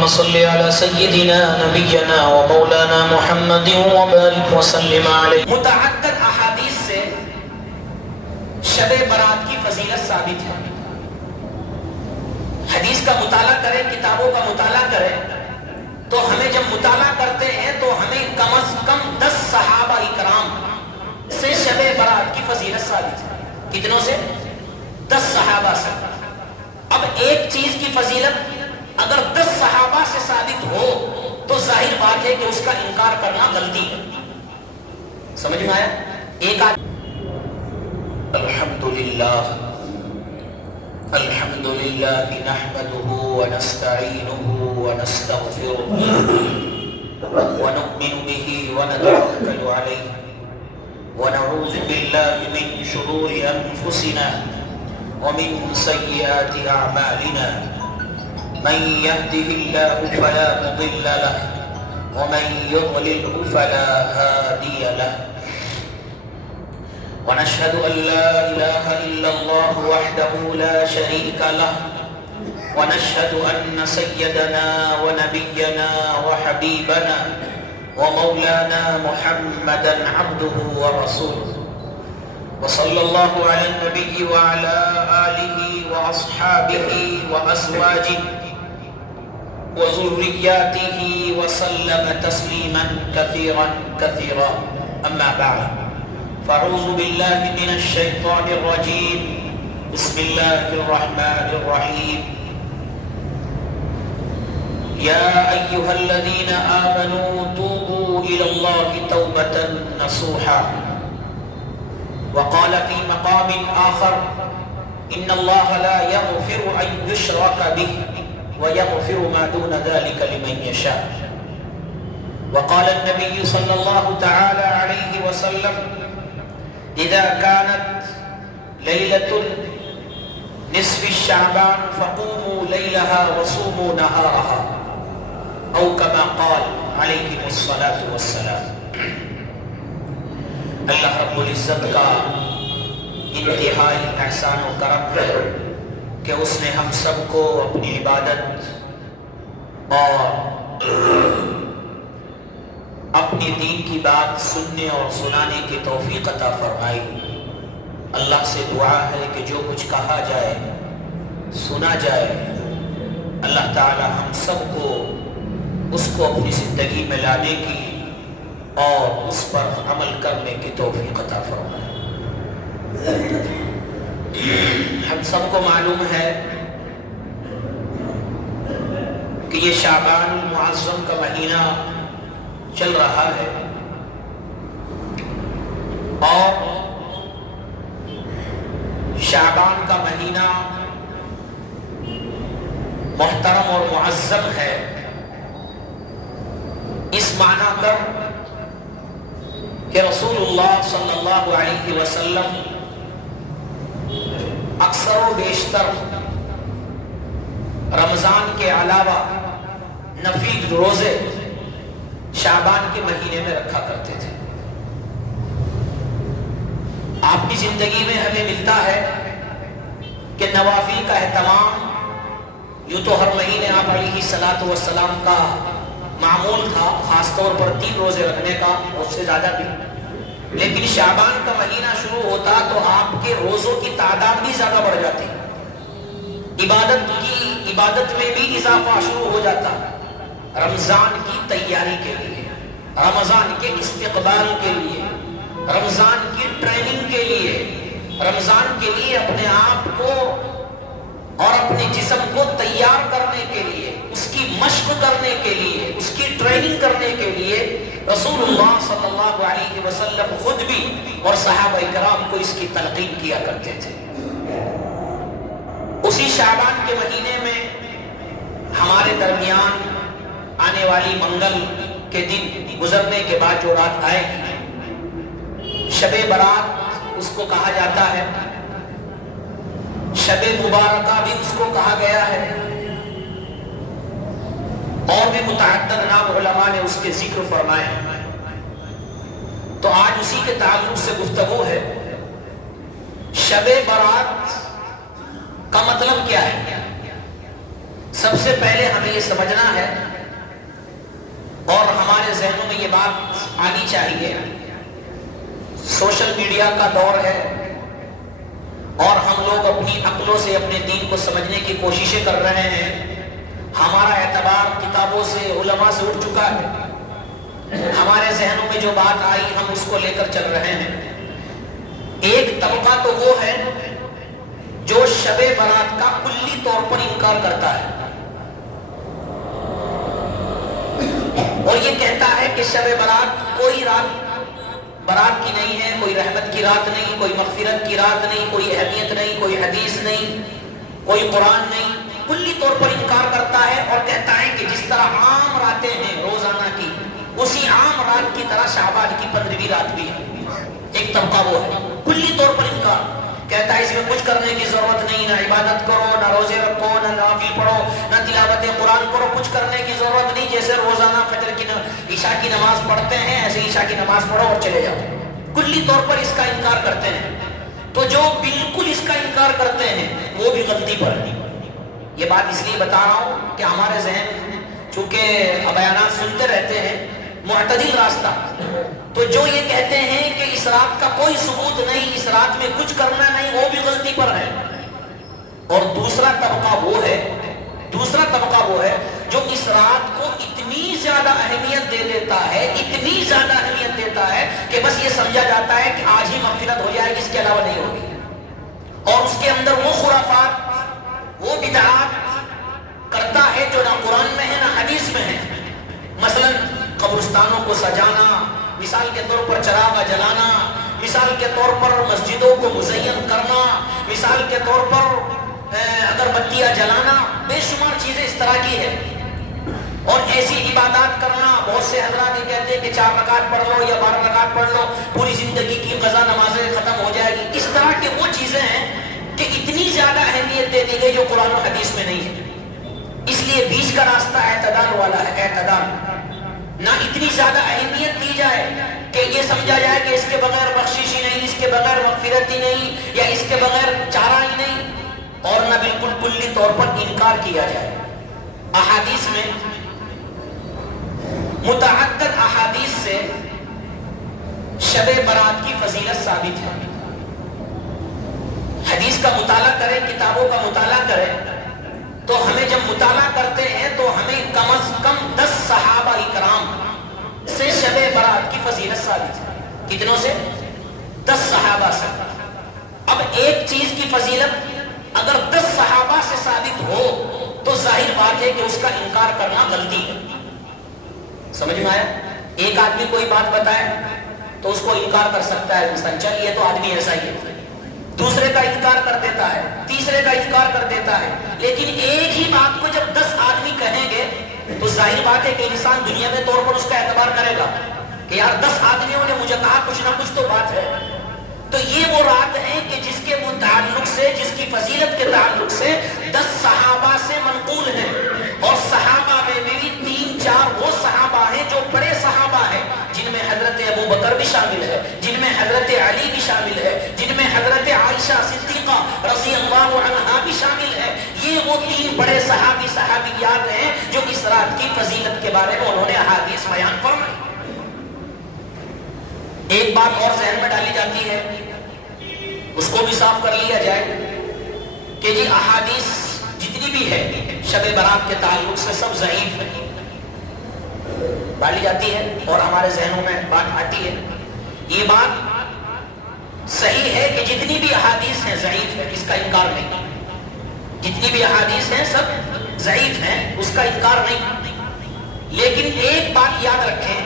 اللهم صل على سيدنا نبينا ومولانا محمد وبارك وسلم عليه. متعدد احادیث سے شب برات کی فضیلت ثابت ہے. حدیث کا مطالعہ کریں، کتابوں کا مطالعہ کریں تو ہمیں جب مطالعہ کرتے ہیں تو ہمیں کم از کم 10 صحابہ اکرام سے شب برات کی فضیلت ثابت ہے. کتنوں سے؟ 10 صحابہ سے. اب ایک چیز کی فضیلت اگر 10 صحابہ سے ثابت ہو تو ظاہر بات ہے کہ اس کا انکار کرنا غلطی ہے. سمجھ میں آیا؟ ایک الحمدللہ نحمده ونستعینه ونستغفره ونؤمن به ونتوکل علیہ ونعوذ باللہ من شرور انفسنا ومن سیئات اعمالنا من يهده الله فلا مضل له ومن يضلل فلا هادي له ونشهد أن لا إله إلا الله وحده لا شريك له ونشهد أن سيدنا ونبينا وحبيبنا ومولانا محمدا عبده ورسوله وصلى الله على النبي وعلى آله وأصحابه وأزواجه وذرياته وسلم تسليما كثيرا كثيرا. أما بعد فأعوذ بالله من الشيطان الرجيم. بسم الله الرحمن الرحيم. يا أيها الذين آمنوا توبوا إلى الله توبة نصوحا. وقال في مقام آخر إن الله لا يغفر أن يشرك به ويغفر ما دون ذلك لمن يشاء. وقال النبي صلى الله تعالى عليه وسلم إذا كانت ليلة نصف الشعبان فقوموا ليلها وصوموا نهارها أو كما قال عليه الصلاة والسلام. اللہ رب العزت کا انتہائی احسان و کرم ہے کہ اس نے ہم سب کو اپنی عبادت اور اپنی دین کی بات سننے اور سنانے کی توفیق عطا فرمائی. اللہ سے دعا ہے کہ جو کچھ کہا جائے سنا جائے اللہ تعالی ہم سب کو اس کو اپنی زندگی میں لانے کی اور اس پر عمل کرنے کی توفیق عطا فرمائے. ہم سب کو معلوم ہے کہ یہ شعبان المعظم کا مہینہ چل رہا ہے اور شعبان کا مہینہ محترم اور معظم ہے اس معنی پر کہ رسول اللہ صلی اللہ علیہ وسلم اکثر و بیشتر رمضان کے علاوہ نفل روزے شعبان کے مہینے میں رکھا کرتے تھے. آپ کی زندگی میں ہمیں ملتا ہے کہ نوافل کا اہتمام یوں تو ہر مہینے آپ علیہ الصلوۃ والسلام کا معمول تھا، خاص طور پر 3 روزے رکھنے کا، اس سے زیادہ بھی، لیکن شعبان کا مہینہ شروع ہوتا تو آپ کے روزوں کی تعداد بھی زیادہ بڑھ جاتی، عبادت میں بھی اضافہ شروع ہو جاتا. رمضان کی تیاری کے لیے، رمضان کے استقبال کے لیے، رمضان کی ٹریننگ کے لیے، رمضان کے لیے اپنے آپ کو اور اپنے جسم کو تیار کرنے کے لیے، اس کی مشق کرنے کے لیے، اس کی ٹریننگ کرنے کے لیے رسول اللہ صلی اللہ علیہ وسلم خود بھی اور صحابہ کرام کو اس کی تلقین کیا کرتے تھے. اسی شعبان کے مہینے میں ہمارے درمیان آنے والی منگل کے دن گزرنے کے بعد جو رات آئے گی شب برات اس کو کہا جاتا ہے، شب مبارکہ بھی اس کو کہا گیا ہے، اور بھی متعدد نام علماء نے اس کے ذکر فرمائے ہیں. تو آج اسی کے تعلق سے گفتگو ہے. شب برات کا مطلب کیا ہے؟ سب سے پہلے ہمیں یہ سمجھنا ہے اور ہمارے ذہنوں میں یہ بات آنی چاہیے، سوشل میڈیا کا دور ہے اور ہم لوگ اپنی عقلوں سے اپنے دین کو سمجھنے کی کوششیں کر رہے ہیں، ہمارا اعتبار کتابوں سے علماء سے اٹھ چکا ہے، ہمارے ذہنوں میں جو بات آئی ہم اس کو لے کر چل رہے ہیں۔ ایک طبقہ تو وہ ہے جو شب برات کا کلی طور پر انکار کرتا ہے اور یہ کہتا ہے کہ شب برات کوئی رات برات کی نہیں ہے، کوئی رحمت کی رات نہیں، کوئی مغفرت کی رات نہیں، کوئی اہمیت نہیں، کوئی حدیث نہیں، کوئی قرآن نہیں، کلی طور پر انکار کرتا ہے اور کہتا ہے کہ جس طرح عام راتیں ہیں روزانہ کی، اسی عام رات کی طرح شعبان کی 15ویں رات بھی ہے۔ ایک طبقہ وہ ہے کلی طور پر انکار، کہتا ہے اس میں کچھ کرنے کی ضرورت نہیں، نہ عبادت کرو، نہ روزے رکھو، نہ نوافل پڑھو، نہ تلاوت قرآن کرو، کچھ کرنے کی ضرورت نہیں، جیسے روزانہ فجر کی عشاء کی نماز پڑھتے ہیں ایسے عشاء کی نماز پڑھو اور چلے جاؤ۔ کلی طور پر اس کا انکار کرتے ہیں۔ تو جو بالکل اس کا انکار کرتے ہیں وہ بھی غلطی پر ہے۔ یہ بات اس لیے بتا رہا ہوں کہ ہمارے ذہن چونکہ بیانات سنتے رہتے ہیں، معتدل راستہ، تو جو یہ کہتے ہیں کہ اس رات کا کوئی ثبوت نہیں، اس رات میں کچھ کرنا نہیں، وہ بھی غلطی پر ہے۔ اور دوسرا طبقہ وہ ہے جو اس رات کو اتنی زیادہ اہمیت دے دیتا ہے، اتنی زیادہ اہمیت دیتا ہے کہ بس یہ سمجھا جاتا ہے کہ آج ہی مغفرت ہو جائے گی، اس کے علاوہ نہیں ہوگی، اور اس کے اندر وہ خرافات، وہ بدعات کرتا ہے جو نہ قرآن میں ہے نہ حدیث میں ہے۔ مثلا قبرستانوں کو سجانا، مثال کے طور پر چراغ جلانا، مثال کے طور پر مسجدوں کو مزین کرنا، مثال کے طور پر اگربتیاں جلانا، بے شمار چیزیں اس طرح کی ہے، اور ایسی عبادات کرنا۔ بہت سے حضرات یہ کہتے ہیں کہ 4 رکعت پڑھ لو یا 12 رکعت پڑھ لو، پوری زندگی کی قضا نمازیں ختم ہو جائے گی۔ اس طرح کے وہ چیزیں ہیں کہ اتنی زیادہ اہمیت دے دی گئی جو قرآن و حدیث میں نہیں ہے۔ اس لیے بیچ کا راستہ اعتدال والا ہے، اعتدال، نہ اتنی زیادہ اہمیت دی جائے کہ یہ سمجھا جائے کہ اس کے بغیر بخشش ہی نہیں، اس کے بغیر مغفرت ہی نہیں، یا اس کے بغیر چارہ ہی نہیں، اور نہ بالکل کلی طور پر انکار کیا جائے۔ احادیث میں متعدد احادیث سے شب برات کی فضیلت ثابت ہے۔ حدیث کا مطالعہ کریں، کتابوں کا مطالعہ کریں، تو ہمیں جب مطالعہ کرتے ہیں تو ہمیں کم از کم 10 صحابہ اکرام سے شب برات کی فضیلت ثابت ہے۔ کتنوں سے؟ 10 صحابہ سے۔ اب ایک چیز کی فضیلت اگر 10 صحابہ سے ثابت ہو تو ظاہر بات ہے کہ اس کا انکار کرنا غلطی ہے۔ سمجھ میں آیا؟ ایک آدمی کوئی بات بتائے تو اس کو انکار کر سکتا ہے، مثلا چل یہ تو آدمی ایسا ہی ہے، دوسرے کا انکار کر دیتا ہے، تیسرے کا انکار کر دیتا ہے، لیکن ایک ہی بات کو جب 10 آدمی کہیں گے تو ظاہر بات ہے کہ انسان دنیا میں طور پر اس کا اعتبار کرے گا کہ یار 10 آدمیوں نے مجھے کہا، کچھ نہ کچھ تو بات ہے۔ تو یہ وہ رات ہے کہ جس کے تعلق سے، جس کی فضیلت کے تعلق سے 10 صحابہ سے منقول ہے، اور صحابہ میں بھی 3-4 وہ صحابہ ہیں جو بڑے صحابہ ہیں، جن میں حضرت ابو بکر بھی شامل ہے، جن میں حضرت علی بھی شامل ہے، جن میں حضرت عائشہ صدیقہ رضی اللہ عنہا بھی شامل ہے۔ یہ وہ 3 بڑے صحابیات ہیں جو اس رات کی فضیلت کے بارے میں انہوں نے احادیث بیان فرمائی۔ ایک بات اور ذہن میں ڈالی جاتی ہے، اس کو بھی صاف کر لیا جائے کہ جی احادیث جتنی بھی ہے شب برات کے تعلق سے سب ضعیف ہے، ڈالی جاتی ہے اور ہمارے ذہنوں میں بات آتی ہے۔ یہ بات صحیح ہے کہ جتنی بھی احادیث ہیں ضعیف ہے، اس کا انکار نہیں، جتنی بھی احادیث ہیں سب ضعیف ہیں، اس کا انکار نہیں، لیکن ایک بات یاد رکھیں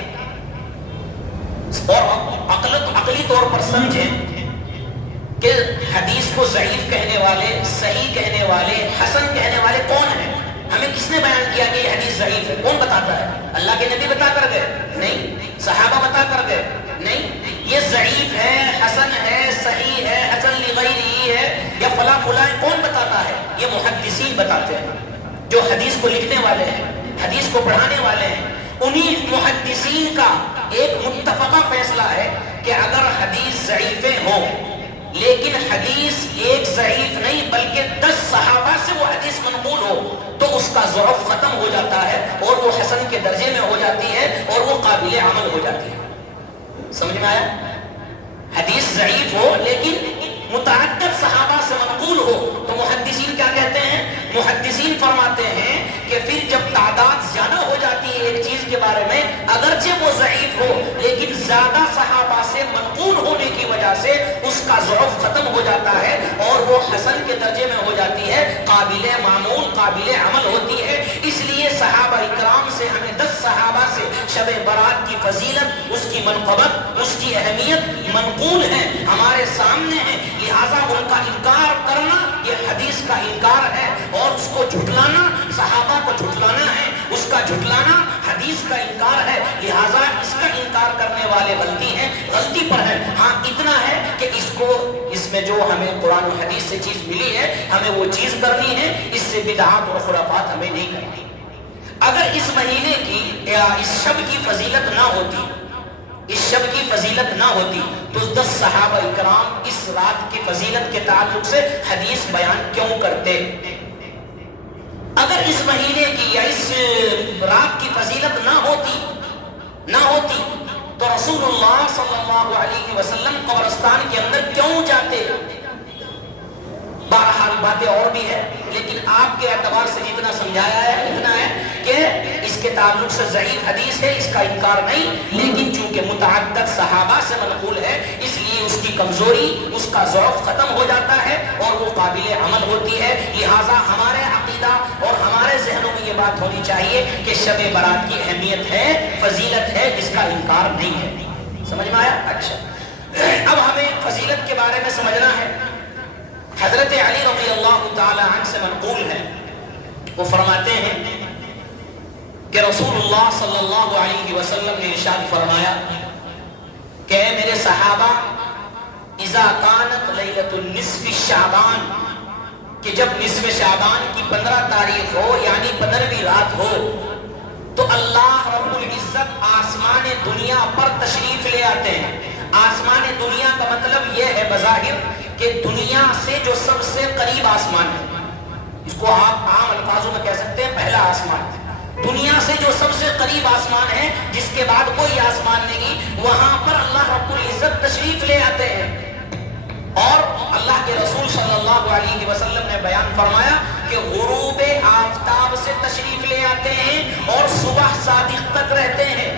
اور عقلی طور پر سمجھیں کہ حدیث کو ضعیف کہنے والے، صحیح کہنے والے، حسن کہنے والے کون ہیں؟ ہمیں کس نے بیان کیا کہ یہ حدیث ضعیف ہے؟ کون بتاتا ہے؟ اللہ کے نبی بتا کر گئے؟ نہیں۔ صحابہ بتا کر گئے؟ نہیں۔ یہ ضعیف ہے، حسن ہے، صحیح ہے، حسن لغیرہ ہے، یا فلاں فلاں، کون بتاتا ہے؟ یہ محدثین بتاتے ہیں، جو حدیث کو لکھنے والے ہیں، حدیث کو پڑھانے والے ہیں۔ انہی محدثین کا ایک متفقہ فیصلہ ہے کہ اگر حدیث ضعیفیں ہوں لیکن حدیث ایک ضعیف نہیں بلکہ 10 صحابہ سے وہ حدیث منقول ہو تو اس کا ضعف ختم ہو جاتا ہے اور وہ حسن کے درجے میں ہو جاتی ہے اور وہ قابل عمل ہو جاتی ہے. سمجھ میں آیا؟ حدیث ضعیف ہو لیکن متعدد صحابہ سے منقول ہو تو محدثین کیا کہتے ہیں؟ محدثین فرماتے ہیں کہ پھر جب تعداد زیادہ ہو جاتی ہے ایک چیز کے بارے میں اگرچہ وہ ضعیف ہو لیکن زیادہ صحابہ سے منقول ہونے کی وجہ سے اس کا ضعف ختم ہو جاتا ہے اور وہ حسن کے درجے میں ہو جاتی ہے, قابل معمول قابل عمل ہوتی ہے. اس لیے صحابہ اکرام سے ہمیں 10 صحابہ سے شب برات کی فضیلت, اس کی منقبت, اس کی اہمیت منقول ہے, ہمارے سامنے ہے. لہذا ان کا انکار کرنا یہ حدیث کا انکار ہے اور اس کو جھٹلانا صحابہ کو جھٹلانا ہے, اس کا جھٹلانا حدیث کا انکار ہے. لہذا اس کا انکار کرنے والے غلطی ہیں, غلطی پر ہیں. ہاں اتنا ہے کہ اس میں جو ہمیں قرآن و حدیث سے چیز ملی ہے ہمیں وہ چیز کرنی ہے, اس سے بدعات اور خرافات ہمیں نہیں کرنی. اگر اس مہینے کی یا اس شب کی فضیلت نہ ہوتی, اس شب کی فضیلت نہ ہوتی تو 10 صحابہ اکرام اس رات کی فضیلت کے تعلق سے حدیث بیان کیوں کرتے؟ اگر اس مہینے کی یا اس رات کی فضیلت نہ ہوتی تو رسول اللہ صلی اللہ علیہ وسلم قبرستان کے اندر کیوں جاتے؟ بہرحال باتیں اور بھی ہے لیکن آپ کے اعتبار سے جتنا سمجھایا ہے اتنا ہے کہ اس کے تعلق سے ضعیف حدیث ہے, اس کا انکار نہیں, لیکن چونکہ متعدد صحابہ سے منقول ہے اس لیے اس کی کمزوری, اس کا ضعف ختم ہو جاتا ہے اور وہ قابل عمل ہوتی ہے. لہٰذا ہمارے عقیدہ اور ہمارے ذہنوں میں یہ بات ہونی چاہیے کہ شب برات کی اہمیت ہے, فضیلت ہے, جس کا انکار نہیں ہے. سمجھ میں آیا؟ اچھا, اب ہمیں فضیلت کے بارے میں سمجھنا ہے. حضرت علی رضی اللہ تعالی عنہ سے منقول ہے, وہ فرماتے ہیں کہ رسول اللہ صلی اللہ علیہ وسلم نے ارشاد فرمایا کہ اے میرے صحابہ, اذا کانت لیلۃ النصف شعبان, کہ جب نصف شعبان کی 15 تاریخ ہو یعنی 15ویں رات ہو تو اللہ رب العزت آسمان دنیا پر تشریف لے آتے ہیں. آسمان دنیا کا مطلب یہ ہے بظاہر کہ دنیا سے جو سب سے قریب آسمان ہے, اس کو آپ عام الفاظوں میں کہہ سکتے ہیں پہلا آسمان. دنیا سے جو سب سے قریب آسمان ہے جس کے بعد کوئی آسمان نہیں, وہاں پر اللہ رب العزت تشریف لے آتے ہیں. اور اللہ کے رسول صلی اللہ علیہ وسلم نے بیان فرمایا کہ غروب آفتاب سے تشریف لے آتے ہیں اور صبح صادق تک رہتے ہیں.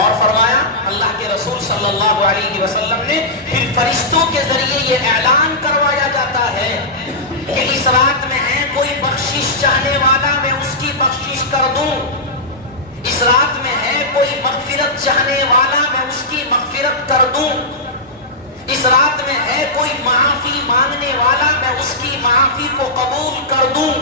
اور فرمایا اللہ کے رسول صلی اللہ علیہ وسلم نے پھر فرشتوں کے ذریعے یہ اعلان کروایا جاتا ہے کہ اس رات میں ہے کوئی بخشش چاہنے والا, میں اس کی بخشش کر دوں. اس رات میں ہے کوئی مغفرت چاہنے والا, میں اس کی مغفرت کر دوں. اس رات میں ہے کوئی معافی مانگنے والا, میں اس کی معافی کو قبول کر دوں.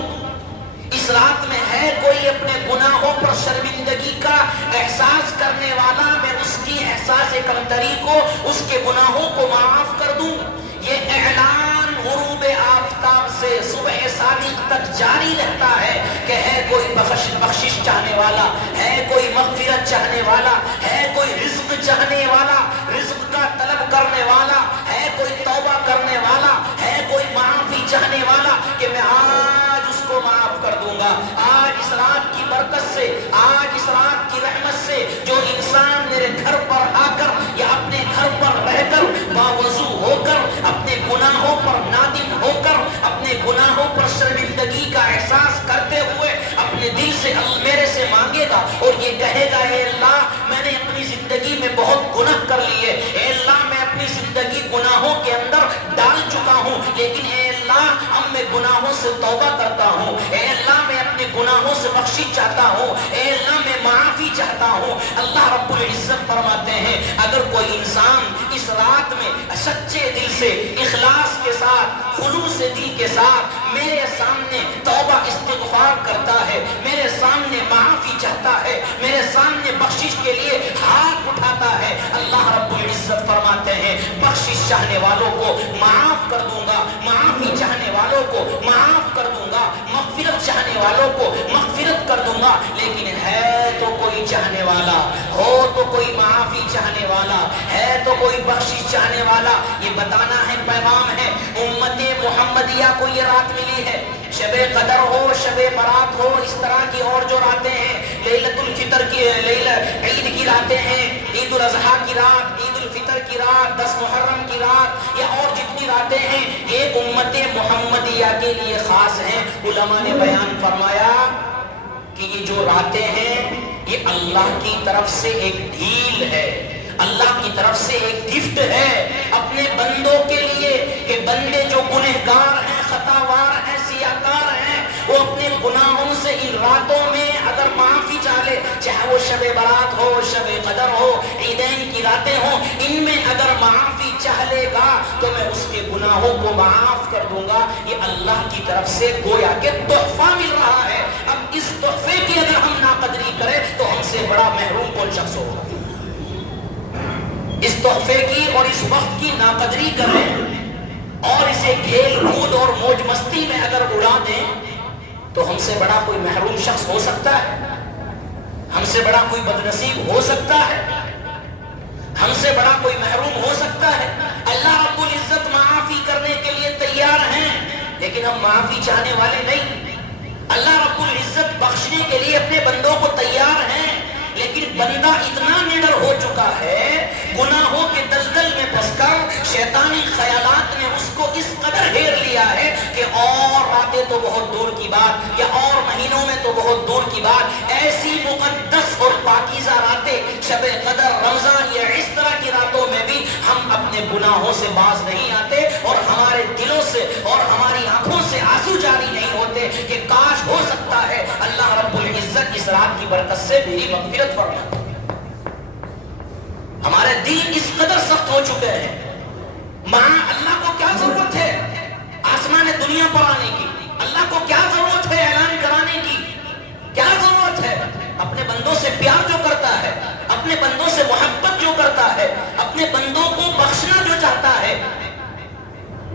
اس رات میں ہے کوئی اپنے گناہوں پر شرمندگی کا احساس کرنے والا, میں اس کی احساس کمتری کو, اس کے گناہوں کو معاف کر دوں. یہ اعلان غروب آفتاب سے صبح صادق تک جاری رہتا ہے کہ ہے کوئی بخشش چاہنے والا, ہے کوئی مغفرت چاہنے والا, ہے کوئی رزق چاہنے والا, رزق کا طلب کرنے والا, ہے کوئی توبہ کرنے والا, ہے کوئی معافی چاہنے والا کہ میں آج اس کو معاف کر دوں گا. آج اس رات کی برکت سے, آج اس رات کی رحمت سے جو انسان میرے گھر پر آ کر یا اپنے گھر پر رہ کر باوضو ہو کر, اپنے گناہوں پر نادم ہو کر, اپنے گناہوں پر شرمندگی کا احساس کرتے ہوئے اپنے دل سے میرے سے مانگے گا اور یہ کہے گا اے اللہ میں نے اپنی زندگی میں بہت گناہ کر لیے, اے اللہ میں اپنی زندگی گناہوں کے اندر ڈال چکا ہوں, لیکن اے اللہ اب میں گناہوں سے توبہ کرتا ہوں, اے اللہ میں اپنے گناہوں سے بخشش چاہتا ہوں, اے اللہ میں معافی چاہتا ہوں. اللہ رب العزت فرماتے ہیں اگر کوئی انسان اس رات میں سچے دل سے, اخلاص کے ساتھ, خلوص دل کے ساتھ میرے سامنے توبہ استغفار کرتا ہے, میرے سامنے معافی چاہتا ہے, میرے سامنے بخشش کے لیے ہاتھ اٹھاتا ہے, اللہ رب العزت فرماتے ہیں بخشش چاہنے والوں کو معاف کر دوں گا, معافی چاہنے والوں کو معاف کر دوں گا, مغفرت چاہنے والوں کو مغفرت کر دوں گا. لیکن ہے تو کوئی چاہنے والا, ہو تو کوئی معافی چاہنے والا ہے, تو کوئی بخشش چاہنے والا. یہ بتانا ہے, پیغام ہے. امت محمدیہ کو یہ رات ملی ہے. شب قدر ہو, شب برات ہو, اس طرح کی اور جو راتیں ہیں, لیلۃ الفطر کی, عید کی راتیں ہیں, عید الاضحیٰ کی رات, عید الفطر کی رات, 10 محرم کی رات, یا اور جتنی راتیں ہیں, یہ امت محمدیہ کے لیے خاص ہیں. علماء نے بیان فرمایا کہ یہ جو راتیں ہیں یہ اللہ کی طرف سے ایک ڈھیل ہے, اللہ کی طرف سے ایک گفٹ ہے اپنے بندوں کے لیے, کہ بندے جو گنہگار ہیں, خطاوار ہیں, سیاکار ہیں, وہ اپنے گناہوں سے ان راتوں میں اگر معافی چاہے, چاہے وہ شب برات ہو, شب قدر ہو, عیدین کی راتیں ہوں, ان میں اگر معافی چاہ لے گا تو میں اس کے گناہوں کو معاف کر دوں گا. یہ اللہ کی طرف سے گویا کہ تحفہ مل رہا ہے. اب اس تحفے کی اگر ہم ناقدری کریں تو ہم سے بڑا محروم کون شخص ہوگا؟ اس تحفے کی اور اس وقت کی ناقدری کریں اور اسے کھیل کود اور موج مستی میں اگر اڑا دیں تو ہم سے بڑا کوئی محروم شخص ہو سکتا ہے؟ ہم سے بڑا کوئی بدنصیب ہو سکتا ہے؟ ہم سے بڑا کوئی محروم ہو سکتا ہے؟ اللہ رب العزت معافی کرنے کے لیے تیار ہیں, لیکن ہم معافی چاہنے والے نہیں. اللہ رب العزت بخشنے کے لیے اپنے بندوں کو تیار ہیں, لیکن بندہ اتنا نڈر ہو چکا ہے, گناہوں کے دلدل میں پھنس کر شیطانی خیالات نے اس کو اس قدر گھیر لیا ہے کہ اور راتیں تو بہت دور کی بات, یا اور مہینوں میں تو بہت دور کی بات, ایسی مقدس اور پاکیزہ راتیں شب قدر, رمضان یا اس طرح کی راتوں میں بھی ہم اپنے گناہوں سے باز نہیں آتے, اور ہمارے دلوں سے اور ہماری آنکھوں سے آنسو جاری نہیں ہوتے کہ کاش ہو سکتا ہے اللہ رب العزت اس رات کی برکت سے میری مغفرت فرما. ہمارے دل اس قدر سخت ہو چکے ہیں. اللہ کو کیا ضرورت ہے آسمان دنیا پر آنے کی؟ اللہ کو کیا ضرورت ہے اعلان کرانے کی؟ کیا ضرورت ہے؟ اپنے بندوں سے پیار جو کرتا ہے, اپنے بندوں سے محبت جو کرتا ہے, اپنے بندوں کو بخشنا جو چاہتا ہے.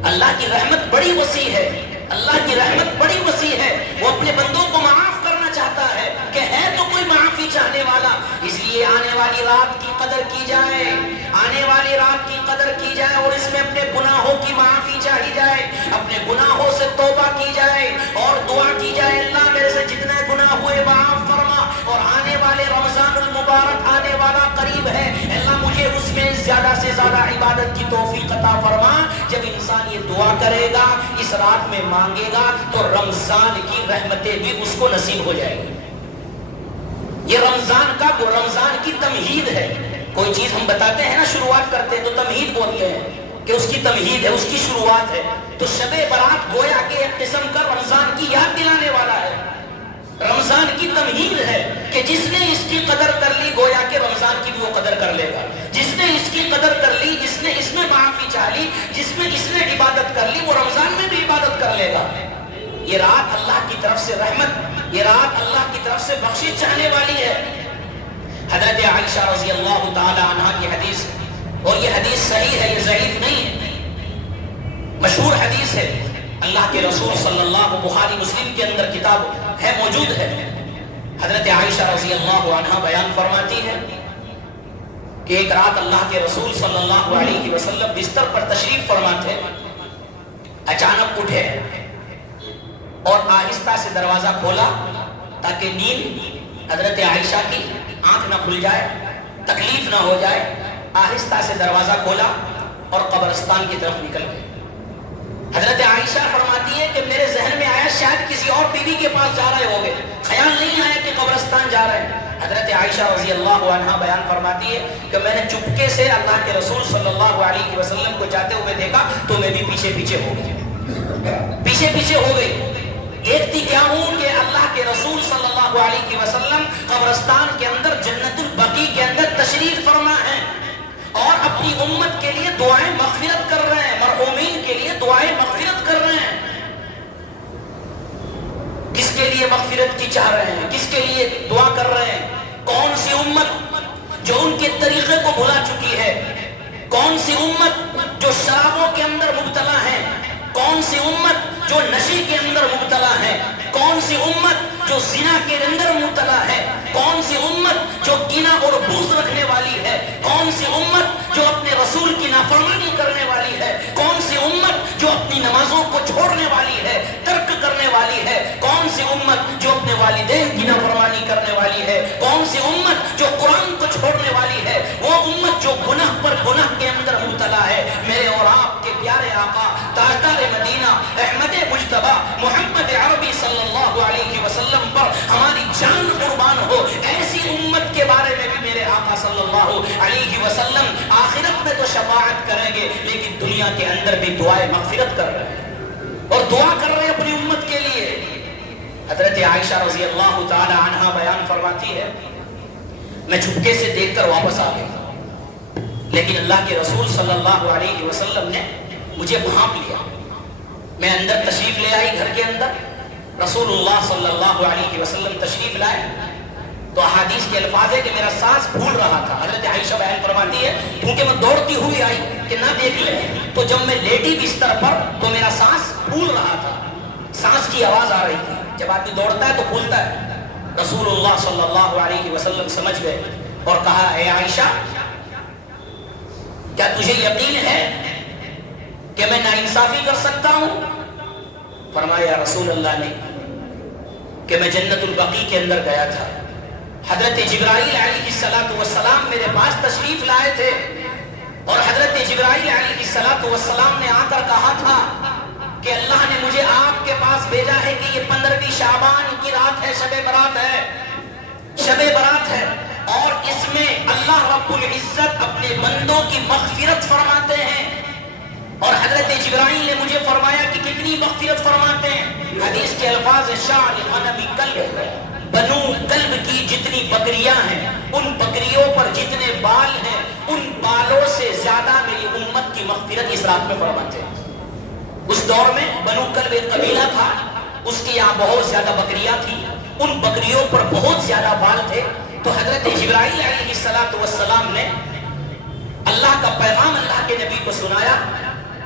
اللہ کی رحمت بڑی وسیع ہے, اللہ کی رحمت بڑی وسیع ہے. وہ اپنے بندوں کو معاف کرنا چاہتا ہے کہ ہے تو کوئی معافی چاہنے والا. اس لیے آنے والی رات کی قدر کی جائے, آنے والی رات کی قدر کی جائے, اور اس میں اپنے گناہوں کی معافی چاہی جائے, اپنے گناہوں سے توبہ کی جائے, اور دعا کی جائے اللہ میرے سے جتنے گناہ ہوئے معاف فرما, اور آنے والے رمضان المبارک آنے والا قریب ہے, اللہ مجھے اس میں زیادہ سے زیادہ عبادت کی توفیق عطا فرما. جب انسان یہ دعا کرے گا, اس رات میں مانگے گا, تو رمضان کی رحمتیں بھی اس کو نصیب ہو جائے گی. یہ رمضان کی تمہید ہے. کوئی چیز ہم بتاتے ہیں نا, شروعات کرتے ہیں تو تمہید بولتے ہیں کہ اس کی تمہید ہے, اس کی شروعات ہے. تو شب برات گویا کہ ایک قسم کا رمضان کی یاد دلانے والا ہے, رمضان کی تمہید ہے کہ جس نے اس کی قدر کر لی گویا کہ رمضان کی بھی وہ قدر کر لے گا. جس نے اس کی قدر کر لی, جس نے اس میں معافی چاہ لی, جس میں اس نے عبادت کر لی, وہ رمضان میں بھی عبادت کر لے گا. یہ رات اللہ کی طرف سے رحمت, یہ رات اللہ کی طرف سے بخشش چاہنے والی ہے. حضرت عائشہ رضی اللہ تعالی عنہا کی حدیث, اور یہ حدیث صحیح ہے, یہ ضعیف نہیں ہے, مشہور حدیث ہے. اللہ کے رسول صلی اللہ, بخاری مسلم کے اندر کتاب ہے, موجود ہے. حضرت عائشہ رضی اللہ عنہا بیان فرماتی ہے کہ ایک رات اللہ کے رسول صلی اللہ علیہ وسلم بستر پر تشریف فرماتے, اچانک اٹھے اور آہستہ سے دروازہ کھولا تاکہ نیند حضرت عائشہ کی آنکھ نہ کھل جائے, تکلیف نہ ہو جائے. آہستہ سے دروازہ کھولا اور قبرستان کی طرف نکل گئے. حضرت عائشہ فرماتی ہے کہ میرے ذہن میں آیا شاید کسی اور بیوی کے پاس جا رہے ہوں گے, خیال نہیں آیا کہ قبرستان جا رہے ہیں. حضرت عائشہ رضی اللہ عنہا بیان فرماتی ہے کہ میں نے چپکے سے اللہ کے رسول صلی اللہ علیہ وسلم کو جاتے ہوئے دیکھا تو میں بھی پیچھے پیچھے ہو گئی. دیکھتی کیا ہوں کہ اللہ کے رسول صلی اللہ علیہ وسلم قبرستان کے اندر جنت البقیع کے اندر تشریف فرما ہے اور اپنی امت کے لیے دعائیں مغفرت کر رہے ہیں, مرحومین کے لیے دعائیں مغفرت کر رہے ہیں. کس کے لیے مغفرت کی چاہ رہے ہیں, کس کے لیے دعا کر رہے ہیں؟ کون سی امت جو ان کے طریقے کو بھلا چکی ہے, کون سی امت جو شرابوں کے اندر مبتلا ہے, کون سی امت جو نشے کے اندر مبتلا ہے, کون سی امت جو زنا کے اندر مبتلا ہے, کون سی امت جو کینہ اور بغض رکھنے والی ہے، کون سی امت جو اپنے رسول کی نافرمانی کرنے والی ہے، کون سی امت جو اپنی نمازوں کو چھوڑنے والی ہے، ترک کرنے والی ہے، کون سی امت جو اپنے والدین کی نافرمانی کرنے والی ہے، کون سی امت جو قرآن کو چھوڑنے والی ہے، وہ امت جو گناہ پر گناہ کے اندر مبتلا ہے۔ میرے اور آپ کے پیارے آقا تاجدار مدینہ احمد مجتبی محمد عربی صلی اللہ علیہ وسلم پر ہماری جان قربان ہو، ایسی امت کے بارے میں بھی میرے آقا صلی اللہ علیہ وسلم آخرت میں تو شفاعت کریں گے، لیکن دنیا کے اندر بھی دعائے مغفرت کر رہے ہیں اور دعا کر رہے ہیں اپنی امت کے لیے۔ حضرت عائشہ رضی اللہ تعالی عنہا بیان فرماتی ہے، میں چھپکے سے دیکھ کر واپس آ گئی، لیکن اللہ کے رسول صلی اللہ علیہ وسلم نے مجھے بھانپ لیا۔ میں اندر تشریف لے آئی، گھر کے اندر رسول اللہ صلی اللہ علیہ وسلم تشریف لائے تو احادیث کے الفاظ ہے کہ میرا سانس پھول رہا تھا۔ حضرت عائشہ بیان فرماتی ہے کیونکہ میں دوڑتی ہوئی آئی کہ نہ دیکھ لے، تو جب میں لیٹی بستر پر تو میرا سانس پھول رہا تھا، سانس کی آواز آ رہی تھی۔ جب آدمی دوڑتا ہے تو پھولتا ہے۔ رسول اللہ صلی اللہ علیہ وسلم سمجھ گئے اور کہا، اے عائشہ کیا تجھے یقین ہے کہ میں ناانصافی کر سکتا ہوں؟ فرمایا رسول اللہ نے کہ میں جنت البقیع کے اندر گیا تھا، حضرت جبرائیل علیہ السلام میرے پاس تشریف لائے تھے اور حضرت جبرائیل علیہ السلام نے آ کر کہا تھا کہ اللہ نے مجھے آپ کے پاس بھیجا ہے کہ یہ 15ویں شعبان کی رات ہے، شب برات ہے، شب برات ہے، اور اس میں اللہ رب العزت اپنے بندوں کی مغفرت فرماتے ہیں۔ اور حضرت جبرائیل نے مجھے فرمایا کہ کتنی مغفرت فرماتے ہیں؟ حدیث کے الفاظ شعر غنم کلب، بنو کلب کی جتنی بکریاں ہیں، ان بکریوں پر جتنے بال ہیں، ان بالوں سے زیادہ میری امت کی مغفرت اس رات میں فرماتے ہیں۔ اس دور میں بنو کلب ایک قبیلہ تھا، اس کے یہاں بہت زیادہ بکریاں تھیں، ان بکریوں پر بہت زیادہ بال تھے، تو حضرت جبرائیل علیہ السلام نے اللہ کا پیغام اللہ کے نبی کو سنایا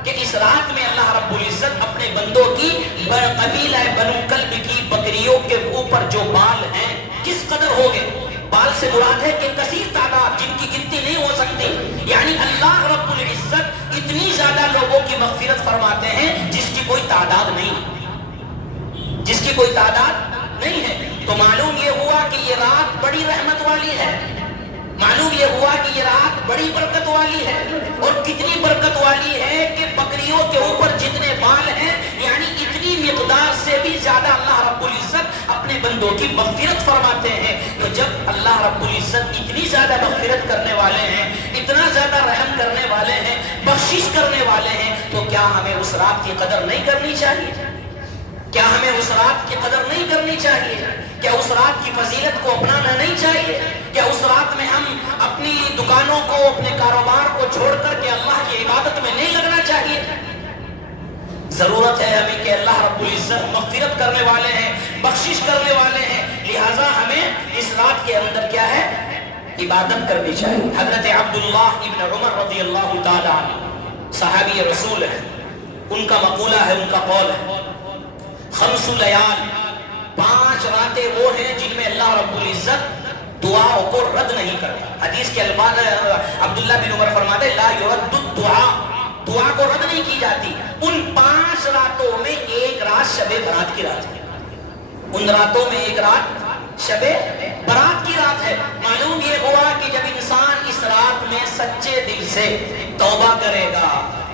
کہ اس رات میں اللہ رب العزت اپنے بندوں کی قبیلہ بنو کلب کی بکریوں کے اوپر جو بال ہیں کس قدر ہو گئے، بال سے مراد ہے کہ کثیر تعداد جن کی گنتی نہیں ہو سکتی، یعنی اللہ رب العزت اتنی زیادہ لوگوں کی مغفرت فرماتے ہیں جس کی کوئی تعداد نہیں، جس کی کوئی تعداد نہیں ہے۔ تو معلوم یہ ہوا کہ یہ رات بڑی رحمت والی ہے، معلوم یہ ہوا کہ یہ رات بڑی برکت والی ہے، اور کتنی برکت والی ہے کہ بکریوں کے اوپر جتنے بال ہیں یعنی اتنی مقدار سے بھی زیادہ اللہ رب العزت اپنے بندوں کی مغفرت فرماتے ہیں۔ تو جب اللہ رب العزت اتنی زیادہ مغفرت کرنے والے ہیں، اتنا زیادہ رحم کرنے والے ہیں، بخشش کرنے والے ہیں، تو کیا ہمیں اس رات کی قدر نہیں کرنی چاہیے؟ کیا ہمیں اس رات کی قدر نہیں کرنی چاہیے؟ کیا اس رات کی فضیلت کو اپنانا نہیں چاہیے؟ کیا اس رات میں ہم اپنی دکانوں کو، اپنے کاروبار کو چھوڑ کر کے اللہ کی عبادت میں نہیں لگنا چاہیے؟ ضرورت ہے ہمیں کہ اللہ رب العزت مغفرت کرنے والے ہیں، بخشش کرنے والے ہیں، لہٰذا ہمیں اس رات کے اندر کیا ہے؟ عبادت کرنی چاہیے۔ حضرت عبداللہ ابن عمر رضی اللہ تعالی عنہ صحابی رسول ہے، ان کا مقولہ ہے، ان کا قول ہے، خمس لیال، 5 راتیں وہ ہیں جن میں اللہ رب العزت دعاؤں کو رد نہیں کرتا۔ حدیث کے الفاظ عبداللہ بن عمر فرماتے ہیں لا یرد الدعاء، دعا کو رد نہیں کی جاتی۔ ان 5 راتوں میں ایک رات شب برات کی رات ہے، ان راتوں میں ایک رات شب برات کی رات ہے۔ معلوم یہ ہوا کہ جب انسان اس رات میں سچے دل سے توبہ کرے گا،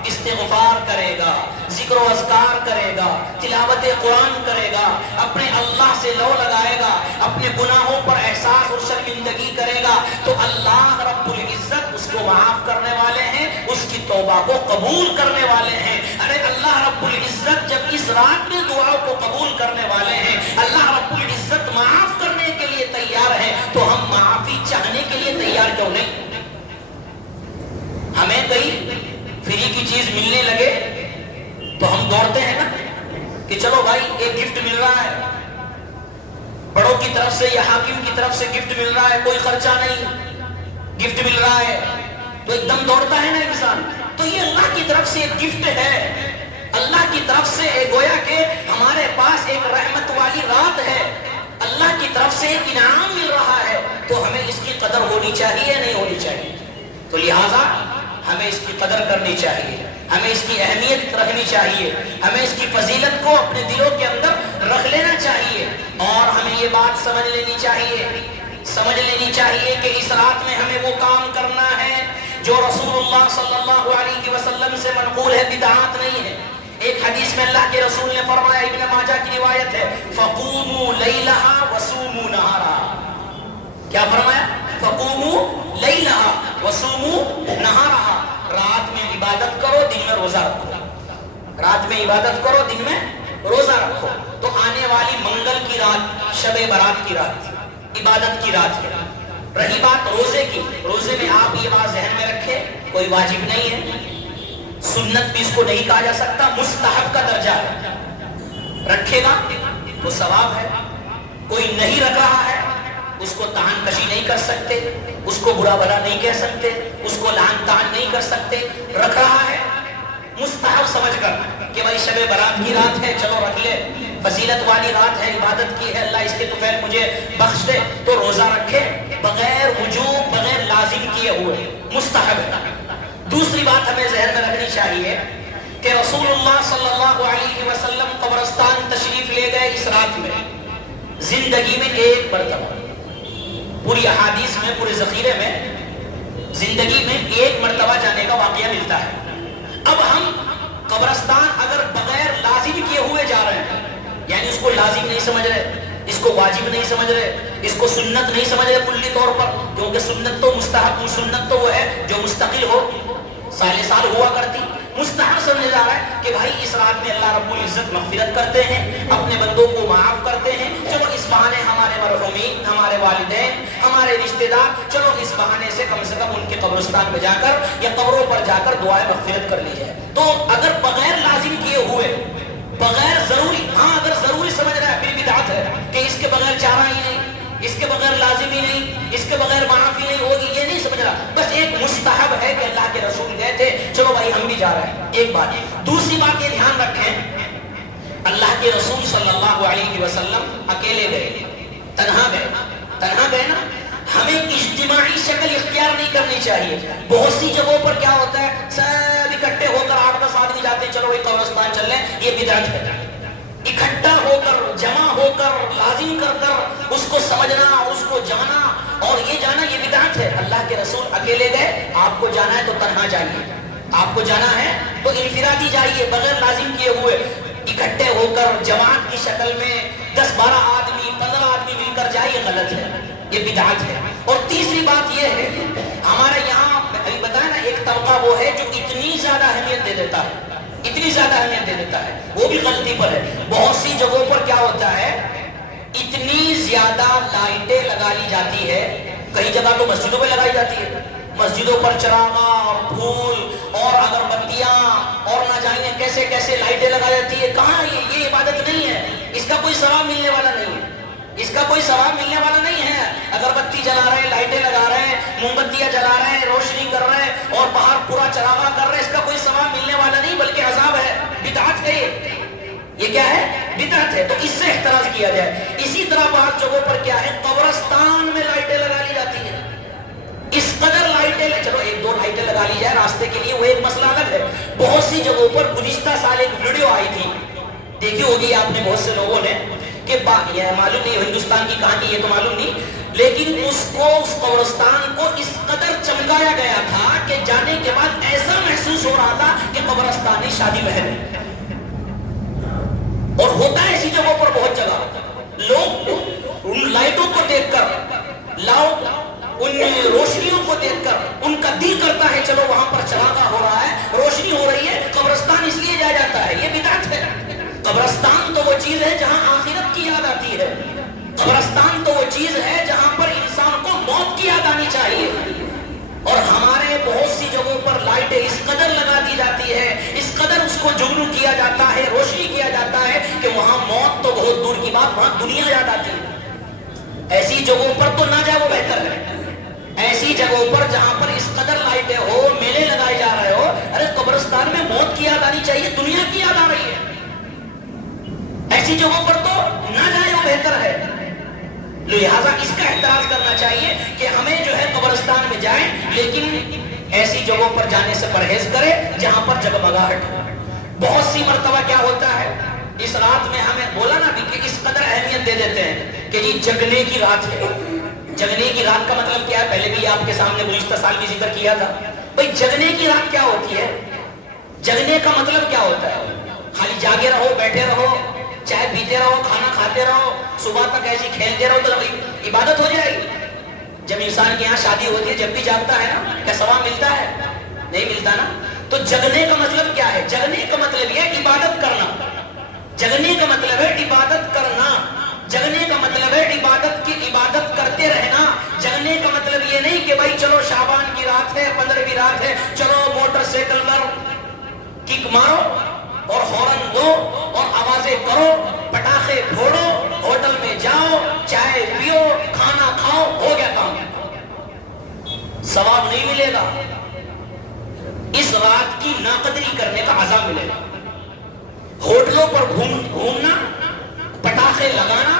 استغفار کرے گا، ذکر و اذکار کرے گا، تلاوت قرآن کرے گا، اپنے اللہ سے لو لگائے گا، اپنے گناہوں پر احساس اور شرمندگی کرے گا، تو اللہ رب العزت اس کو معاف کرنے والے ہیں، اس کی توبہ کو قبول کرنے والے ہیں۔ ارے اللہ رب العزت جب اس رات میں دعاؤں کو قبول کرنے والے ہیں، اللہ رب العزت معاف کرنے کے لیے تیار ہے، تو ہم معافی چاہنے کے لیے تیار کیوں نہیں؟ ہمیں کئی فری کی چیز ملنے لگے تو ہم دوڑتے ہیں نا کہ چلو بھائی ایک گفٹ مل رہا ہے، بڑوں کی طرف سے یا حاکم کی طرف سے گفٹ مل رہا ہے، کوئی خرچہ نہیں، گفٹ مل رہا ہے تو ایک دم دوڑتا ہے نا انسان۔ تو یہ اللہ کی طرف سے ایک گفٹ ہے، اللہ کی طرف سے گویا کہ ہمارے پاس ایک رحمت والی رات ہے، اللہ کی طرف سے ایک انعام مل رہا ہے۔ ہونی چاہیے نہیں ہونی چاہیے. تو لہٰذا ہمیں اس کی قدر کرنی چاہیے, ہمیں اس کی اہمیت رکھنی چاہیے, ہمیں اس کی فضیلت کو اپنے دلوں کے اندر رکھ لینا چاہیے, اور ہمیں یہ بات سمجھ لینی چاہیے کہ اس رات میں ہمیں وہ کام کرنا ہے جو رسول اللہ صلی اللہ علیہ وسلم سے منقول ہے, بدعات نہیں ہے. ایک حدیث میں اللہ کے رسول نے فرمایا, ابن ماجہ کی روایت ہے, فقوموا لیلہا وصوموا نہارہا. کیا فرمایا؟ فقوموا لیلہا وصوموا نہارہا. رات میں عبادت کرو, دن میں روزہ رکھو. رات میں عبادت کرو, دن میں روزہ رکھو. تو آنے والی منگل کی رات, شب برات کی رات, عبادت کی رات ہے. رہی بات روزے کی, روزے میں آپ یہ بات ذہن میں رکھے, کوئی واجب نہیں ہے, سنت بھی اس کو نہیں کہا جا سکتا, مستحب کا درجہ ہے. رکھے گا تو ثواب ہے, کوئی نہیں رکھ رہا ہے اس کو تان کشی نہیں کر سکتے, اس کو برا بھلا نہیں کہہ سکتے, اس کو لعن طعن نہیں کر سکتے. رکھ رہا ہے مستحب سمجھ کر کہ بھائی شب برات کی رات ہے, چلو رکھ لے, فضیلت والی رات ہے, عبادت کی ہے, اللہ اس کے طفیل مجھے بخش دے, تو روزہ رکھے بغیر وجوب, بغیر لازم کیے ہوئے, مستحب ہے. دوسری بات ہمیں ذہن میں رکھنی چاہیے کہ رسول اللہ صلی اللہ علیہ وسلم قبرستان تشریف لے گئے اس رات میں, زندگی میں ایک مرتبہ. پوری احادیث میں, پورے ذخیرے میں زندگی میں ایک مرتبہ جانے کا واقعہ ملتا ہے. اب ہم قبرستان اگر بغیر لازم کیے ہوئے جا رہے ہیں, یعنی اس کو لازم نہیں سمجھ رہے, اس کو واجب نہیں سمجھ رہے, اس کو سنت نہیں سمجھ رہے کلی طور پر, کیونکہ سنت تو مستحب, سنت تو وہ ہے جو مستقل ہو, سال سال ہوا کرتی. مستحب سمجھا جا رہا ہے کہ بھائی اس رات میں اللہ رب العزت مغفرت کرتے ہیں, اپنے بندوں کو معاف کرتے ہیں, چلو اس بہانے ہمارے مرحومین, ہمارے والدین, ہمارے رشتہ دار, چلو اس بہانے سے کم ان کے قبرستان پہ جا کر یا قبروں پر جا کر دعائیں مغفرت کر لی جائے. تو اگر بغیر لازم کیے ہوئے, بغیر ضروری, ہاں اگر ضروری سمجھ رہا ہے پھر بدعت ہے کہ اس کے بغیر چارہ ہی نہیں, اس کے بغیر لازم ہی نہیں, اس کے بغیر معافی نہیں ہوگی, یہ نہیں سمجھ رہا, بس ایک مستحب ہے کہ اللہ کے رسول گئے تھے, چلو بھائی ہم بھی جا رہے ہیں. ایک بات. دوسری بات یہ دھیان رکھیں, اللہ کے رسول صلی اللہ علیہ وسلم اکیلے گئے, تنہا گئے نا. ہمیں اجتماعی شکل اختیار نہیں کرنی چاہیے. بہت سی جگہوں پر کیا ہوتا ہے, سب اکٹھے ہو کر 8-10 آدمی جاتے ہیں, چلو بھائی قبرستان چل رہے ہیں, یہ بدعت ہے. اکٹھا ہو کر, جمع ہو کر, لازم کر اس کو سمجھنا, اس کو جانا اور یہ جانا, یہ بدعت ہے. اللہ کے رسول اکیلے گئے, آپ کو جانا ہے تو تنہا جائیے, آپ کو جانا ہے تو انفرادی جائیے, بغیر لازم کیے ہوئے. اکٹھے ہو کر جماعت کی شکل میں 10-12 آدمی, 15 آدمی مل کر جائیے, غلط ہے, یہ بدعت ہے. اور تیسری بات یہ ہے, ہمارے یہاں ابھی بتایا نا, ایک طبقہ وہ ہے جو اتنی زیادہ اہمیت دے دیتا ہے, وہ بھی غلطی پر ہے. بہت سی جگہوں پر کیا ہوتا ہے, اتنی زیادہ لائٹیں لگا لی جاتی ہے, کئی جگہ تو مسجدوں پہ لگائی جاتی ہے, مسجدوں پر چراغاں, پھول اور اگربتیاں اور نہ جانے کیسے کیسے لائٹیں لگائی جاتی ہے. کہاں یہ عبادت نہیں ہے, اس کا کوئی ثواب ملنے والا نہیں ہے, اس کا کوئی ثواب ملنے والا نہیں ہے. اگربتی جلا رہے ہیں, لائٹیں لگا رہے ہیں, موم بتیاں جلا رہے ہیں, روشنی کر رہے ہیں اور باہر پورا چراغاں کر رہے ہیں, اس کا کوئی ثواب ملنے والا نہیں بلکہ عذاب ہے, بدعت ہے. یہ کیا ہے, بدعت ہے. تو اس سے احتراز کیا جائے. اسی طرح بعض جگہوں پر کیا ہے, قبرستان میں لائٹیں لگا لی جاتی ہیں, اس قدر لائٹیں, چلو 1-2 لائٹیں لگا لی جائے راستے کے لیے, وہ ایک مسئلہ الگ ہے. بہت سی جگہوں پر گزشتہ سال ایک ویڈیو آئی تھی, دیکھی ہوگی آپ نے بہت سے لوگوں نے, کہ یہ معلوم نہیں ہندوستان کی کہاں کی, یہ تو معلوم نہیں, لیکن اس قبرستان کو اس قدر چمکایا گیا تھا کہ جانے کے بعد ایسا محسوس ہو رہا تھا کہ قبرستانی شادی محل ہے. اور ہوتا ہے ایسی جگہوں پر بہت جگہ, لوگ ان لائٹوں کو دیکھ کر, ان روشنیوں کو دیکھ کر ان کا دل کرتا ہے چلو وہاں پر چراغاں ہو رہا ہے, روشنی ہو رہی ہے, قبرستان اس لیے جایا جاتا ہے. یہ بدعت ہے. قبرستان تو وہ چیز ہے جہاں آخرت کی یاد آتی ہے, قبرستان تو وہ چیز ہے جہاں پر انسان کو موت کی یاد آنی چاہیے. اور ہمارے بہت سی جگہوں پر لائٹیں اس قدر لگا دی جاتی ہے, اس قدر اس کو جگنو کیا جاتا ہے, روشنی کیا جاتا ہے کہ وہاں موت تو بہت دور کی بات, وہاں دنیا یاد آتی ہے. ایسی جگہوں پر تو نہ جائے, وہ بہتر ہے. ایسی جگہوں پر جہاں پر اس قدر لائٹیں ہو, میلے لگائے جا رہے ہو, ارے قبرستان میں موت کی یاد آنی چاہیے, دنیا کی یاد آ رہی ہے. ایسی جگہوں پر تو نہ جائے, وہ بہتر ہے. لہٰذا اس کا احتراز کرنا چاہیے کہ ہمیں جو ہے قبرستان میں جائیں لیکن ایسی جگہوں پر جانے سے پرہیز کرے جہاں پر جگمگاہٹ ہو۔ بہت سی مرتبہ کیا ہوتا ہے اس رات میں ہمیں بولا نا بھی کہ اس قدر اہمیت دے دیتے ہیں کہ جی جگنے کی رات ہے۔ جگنے کی رات کا مطلب کیا ہے؟ پہلے بھی آپ کے سامنے گزشتہ سال بھی ذکر کیا تھا۔ بھئی جگنے کی رات کیا ہوتی ہے؟ جگنے کا مطلب کیا ہوتا ہے؟ خالی جاگے رہو، بیٹھے رہو، چائے پیتے رہو، کھانا کھاتے رہو، صبح تک ایسی کھیلتے رہو تو عبادت ہو جائے گی؟ جب انسان کے یہاں شادی ہوتی ہے جب بھی جاگتا ہے نا، کیا ثواب ملتا ہے؟ نہیں ملتا نا۔ تو جگنے کا مطلب کیا ہے؟ جگنے کا مطلب یہ ہے عبادت کرنا۔ جگنے کا مطلب ہے عبادت کرنا۔ جگنے کا مطلب ہے عبادت کی عبادت کرتے رہنا۔ جگنے کا مطلب یہ نہیں کہ بھائی چلو شعبان کی رات ہے، 15ویں رات ہے، چلو موٹر سائیکل پر کک مارو اور ہارن دو اور آوازیں کرو، پٹاخے پھوڑو، ہوٹل میں جاؤ، چائے پیو، کھانا کھاؤ، ہو گیا کام۔ ثواب نہیں ملے گا۔ اس رات کی ناقدری کرنے کا عذاب ملے گا۔ ہوٹلوں پر گھومنا، پٹاخے لگانا،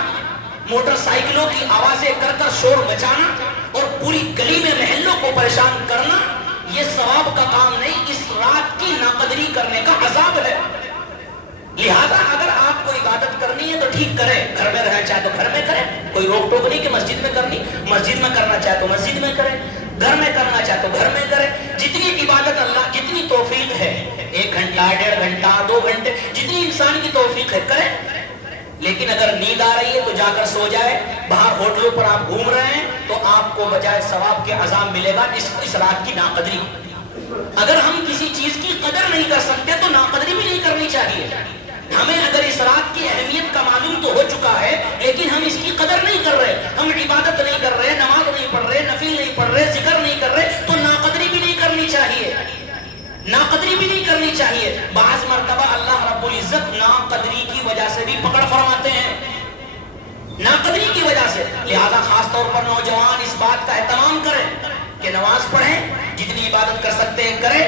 موٹر سائیکلوں کی آوازیں کر کر شور مچانا اور پوری گلی میں محلوں کو پریشان کرنا، یہ ثواب کا کام نہیں، اس رات کی ناقدری کرنے کا عذاب ہے۔ لہذا اگر آپ کو عبادت کرنی ہے تو ٹھیک کریں، گھر میں رہنا چاہے تو گھر میں کریں، کوئی روک ٹوک نہیں کہ مسجد میں کرنی، مسجد میں کرنا چاہے تو مسجد میں کریں، گھر میں کرنا چاہے تو گھر میں کریں۔ جتنی عبادت اللہ، جتنی توفیق ہے، 1 گھنٹہ، 1.5 گھنٹہ، 2 گھنٹے، جتنی انسان کی توفیق ہے کریں۔ لیکن اگر نیند آ رہی ہے تو جا کر سو جائے۔ باہر ہوٹلوں پر آپ گھوم رہے ہیں تو آپ کو بجائے ثواب کے عذاب ملے گا اس رات کی ناقدری۔ اگر ہم کسی چیز کی قدر نہیں کر سکتے تو ناقدری بھی نہیں کرنی چاہیے۔ ہمیں اگر اس رات کی اہمیت کا معلوم تو ہو چکا ہے لیکن ہم اس کی قدر نہیں کر رہے، ہم عبادت نہیں کر رہے، نماز نہیں پڑھ رہے، نفل نہیں پڑھ رہے، ذکر نہیں کر رہے، تو ناقدری بھی نہیں کرنی چاہیے۔ ناقدری بھی نہیں کرنی چاہیے۔ بعض مرتبہ اللہ رب العزت ناقدری کی وجہ سے بھی پکڑ فرماتے ہیں، ناقدری کی وجہ سے۔ لہذا خاص طور پر نوجوان اس بات کا اہتمام کریں کہ نماز پڑھیں، جتنی عبادت کر سکتے ہیں کریں۔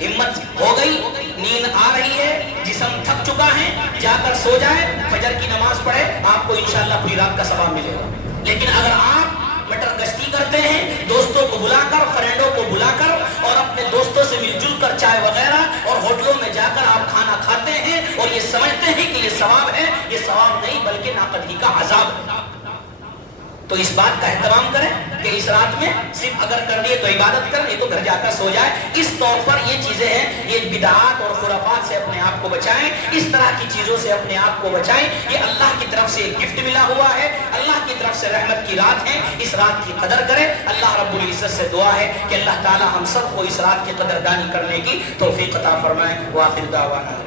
ہمت ہو گئی، نیند آ رہی ہے، جسم تھک چکا ہے، جا کر سو جائے، فجر کی نماز پڑھے، آپ کو انشاءاللہ پوری رات کا ثواب ملے گا۔ لیکن اگر آپ مٹر گشتی کرتے ہیں، دوستوں کو بلا کر، فرینڈوں کو بلا کر اور اپنے دوستوں سے مل جل کر چائے وغیرہ اور ہوٹلوں میں جا کر آپ کھانا کھاتے ہیں اور یہ سمجھتے ہیں کہ یہ ثواب ہے، یہ ثواب نہیں بلکہ ناقدری کا عذاب ہے۔ تو اس بات کا اہتمام کریں کہ اس رات میں صرف اگر کرنی ہے تو عبادت کر، نہیں تو گھر جا کر سو جائے۔ اس طور پر یہ چیزیں ہیں، یہ بدعات اور خرافات سے اپنے آپ کو بچائیں، اس طرح کی چیزوں سے اپنے آپ کو بچائیں۔ یہ اللہ کی طرف سے ایک گفٹ ملا ہوا ہے، اللہ کی طرف سے رحمت کی رات ہے، اس رات کی قدر کریں۔ اللہ رب العزت سے دعا ہے کہ اللہ تعالی ہم سب کو اس رات کی قدردانی کرنے کی توفیق عطا فرمائے۔ وآخر دعوانا